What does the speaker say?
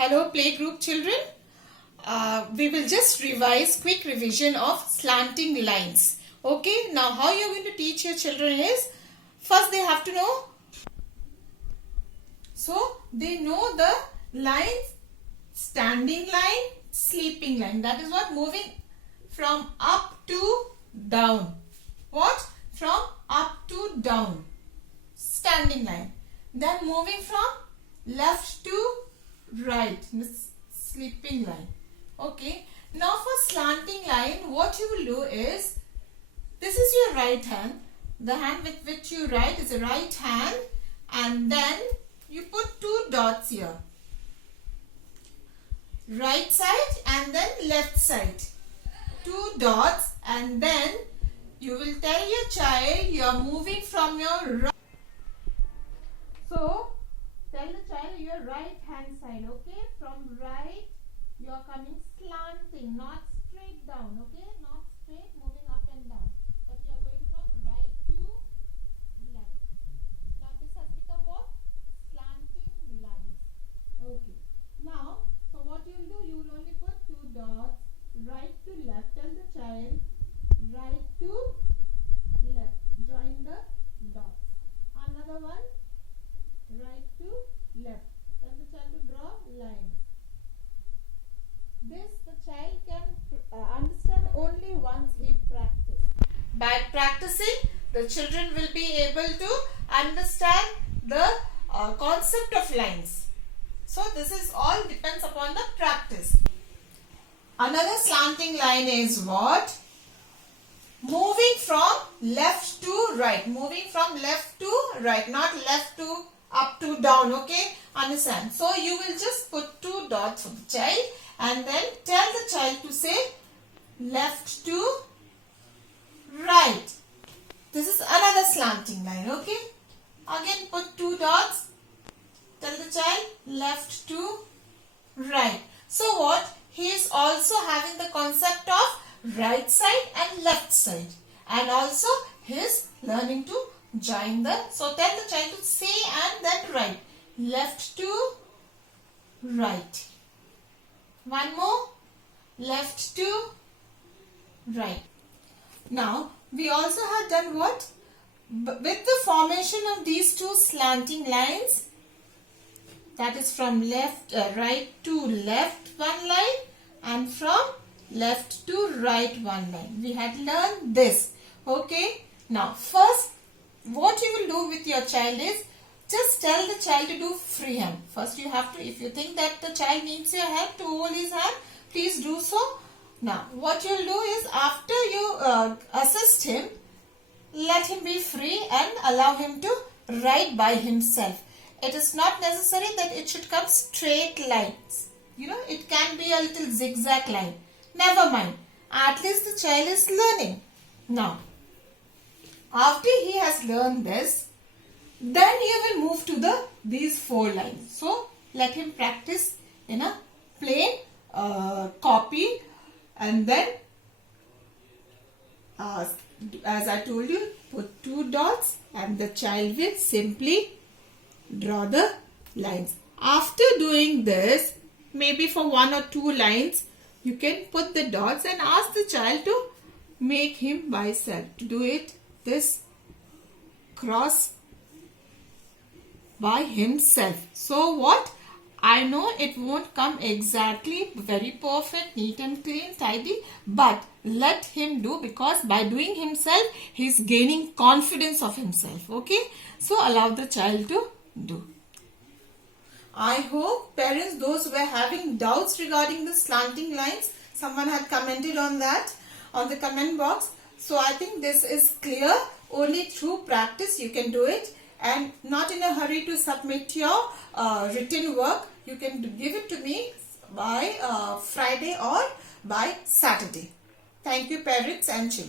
Hello playgroup children. We will just revise quick revision of slanting lines. Okay, now how you are going to teach your children is, first they have to know. So they know the lines, standing line, sleeping line. That is what, moving from up to down. What? From up to down. Standing line. Then moving from left to right, sleeping line. Okay, now for slanting line, what you will do is, this is your right hand. The hand with which you write is a right hand, and then you put two dots here. Right side and then left side. Two dots, and then you will tell your child you are moving from your right. So tell the child your right hand side, okay? From right you are coming slanting, not straight down, okay? Not straight, moving up and down. But you are going from right to left. Now this has become what? Slanting lines. Okay. Now, so what you will do, you will only put two dots, right to left. Tell the child, right to left. Join the dots. Another one, right to left. Tell the child to draw lines. This the child can understand only once he practices. By practicing, the children will be able to understand the concept of lines. So this is all depends upon the practice. Another slanting line is what? Moving from left to right. Moving from left to right, not left to up to down, okay? Understand? So you will just put two dots for the child and then tell the child to say left to right. This is another slanting line, okay? Again put two dots. Tell the child left to right. So what? He is also having the concept of right side and left side. And also he is learning to join the. So tell the child to say and then write. Left to right. One more. Left to right. Now we also have done what? With the formation of these two slanting lines, that is from right to left one line and from left to right one line. We had learned this. Okay. Now first what you will do with your child is, just tell the child to do freehand. First you have to, if you think that the child needs your help to hold his hand, please do so. Now what you will do is, after you assist him, let him be free and allow him to write by himself. It is not necessary that it should come straight lines. You know, it can be a little zigzag line. Never mind. At least the child is learning. Now, after he has learned this, then he will move to these four lines. So, let him practice in a plain copy, and then as I told you, put two dots and the child will simply draw the lines. After doing this, maybe for one or two lines, you can put the dots and ask the child to make him by self to do it this cross by himself. So what? I know it won't come exactly very perfect, neat and clean, tidy, but let him do, because by doing himself, he is gaining confidence of himself. Okay? So allow the child to do. I hope parents, those who were having doubts regarding the slanting lines, someone had commented on that on the comment box. So I think this is clear. Only through practice you can do it, and not in a hurry to submit your written work. You can give it to me by Friday or by Saturday. Thank you parents and children.